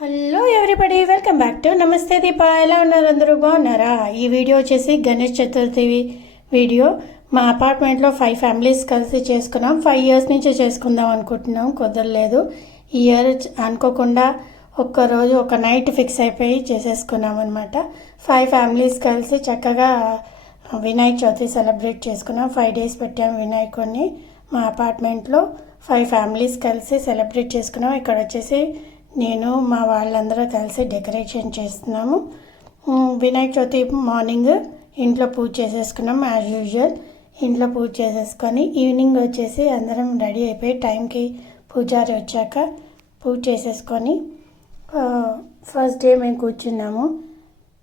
Hello everybody, welcome back to నమస్తే దీప. ఎలా ఉన్నారు? అందరూ బాగున్నారా? ఈ వీడియో వచ్చేసి గణేష్ చతుర్థి వీడియో. మా అపార్ట్మెంట్లో 5 ఫ్యామిలీస్ కలిసి చేసుకున్నాం. 5 ఇయర్స్ నుంచి చేసుకుందాం అనుకుంటున్నాం, కుదరలేదు. ఈ ఇయర్ అనుకోకుండా ఒక్కరోజు ఒక నైట్ ఫిక్స్ అయిపోయి చేసేసుకున్నాం అనమాట. 5 ఫ్యామిలీస్ కలిసి చక్కగా వినాయక చవితి సెలబ్రేట్ చేసుకున్నాం. 5 days పెట్టాం వినాయకుడిని. మా అపార్ట్మెంట్లో 5 ఫ్యామిలీస్ కలిసి సెలబ్రేట్ చేసుకున్నాం. ఇక్కడ వచ్చేసి నేను మా వాళ్ళందరూ కలిసి డెకరేషన్ చేస్తున్నాము. వినాయక చవితి మార్నింగ్ ఇంట్లో పూజ చేసేసుకున్నాం. యాజ్ యూజువల్ ఇంట్లో పూజ చేసేసుకొని ఈవినింగ్ వచ్చేసి అందరం రెడీ అయిపోయి టైంకి పూజారి వచ్చాక పూజ చేసేసుకొని ఫస్ట్ డే మేము కూర్చున్నాము.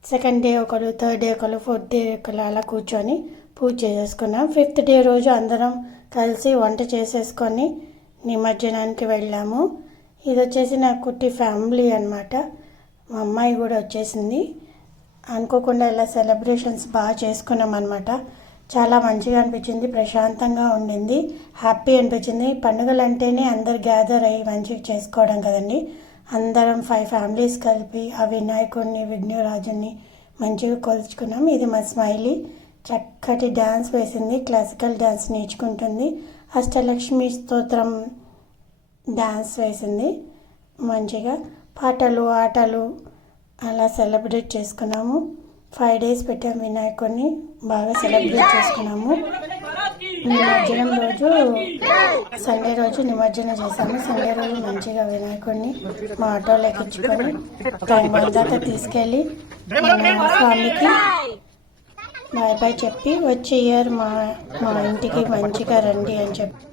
సెకండ్ డే ఒకరు, థర్డ్ డే ఒకరు, ఫోర్త్ డే ఒకరు అలా కూర్చొని పూజ చేసేసుకున్నాం. 5th డే రోజు అందరం కలిసి వంట చేసేసుకొని నిమజ్జనానికి వెళ్ళాము. ఇది వచ్చేసి నా కుట్టి ఫ్యామిలీ అనమాట. మా అమ్మాయి కూడా వచ్చేసింది. అనుకోకుండా ఇలా సెలబ్రేషన్స్ బాగా చేసుకున్నాం అనమాట. చాలా మంచిగా అనిపించింది, ప్రశాంతంగా ఉండింది, హ్యాపీ అనిపించింది. పండుగలు అంటేనే అందరు గ్యాదర్ అయ్యి మంచిగా చేసుకోవడం కదండి. అందరం 5 ఫ్యామిలీస్ కలిపి ఆ వినాయకుడిని, విఘ్నరాజుని మంచిగా కొలుచుకున్నాం. ఇది మా స్మైలీ చక్కటి డ్యాన్స్ వేసింది, క్లాసికల్ డ్యాన్స్ నేర్చుకుంటుంది. అష్టలక్ష్మి స్తోత్రం డ్యాన్స్ వేసింది. మంచిగా పాటలు, ఆటలు అలా సెలబ్రేట్ చేసుకున్నాము. 5 days పెట్టాము వినాయకుడిని, బాగా సెలబ్రేట్ చేసుకున్నాము. నిమజ్జనం రోజు సండే రోజు నిమజ్జనం చేసాము. సండే రోజు మంచిగా వినాయకుడిని మా ఆటోలో ఎక్కించుకొని టైం దాకా తీసుకెళ్ళి స్వామికి బాయ్ బాయ్ చెప్పి వచ్చే ఇయర్ మా ఇంటికి మంచిగా రండి అని చెప్పి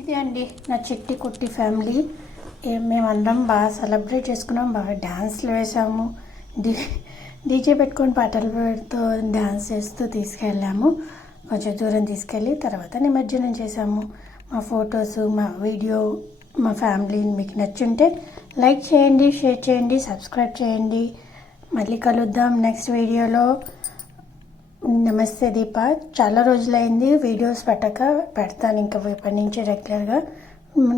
ఇదే అండి నా చిట్టి కుట్టి ఫ్యామిలీ. మేమందరం బాగా సెలబ్రేట్ చేసుకున్నాం, బాగా డ్యాన్స్లు వేసాము, డీజే పెట్టుకొని పాటలు పెడుతూ డ్యాన్స్ చేస్తూ తీసుకెళ్ళాము. కొంచెం దూరం తీసుకెళ్ళి తర్వాత నిమజ్జనం చేసాము. మా ఫొటోస్, మా వీడియో, మా ఫ్యామిలీని మీకు నచ్చుంటే లైక్ చేయండి, షేర్ చేయండి, సబ్స్క్రైబ్ చేయండి. మళ్ళీ కలుద్దాం నెక్స్ట్ వీడియోలో. నమస్తే దీప. చాలా రోజులైంది వీడియోస్ పెడతాను ఇంకా ఇప్పటి నుంచి రెగ్యులర్గా.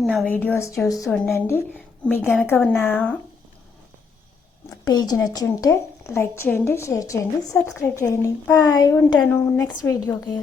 నా వీడియోస్ చూస్తూ ఉండండి. మీకు కనుక నా పేజ్ నచ్చుంటే లైక్ చేయండి, షేర్ చేయండి, సబ్స్క్రైబ్ చేయండి. బాయ్, ఉంటాను నెక్స్ట్ వీడియోకి.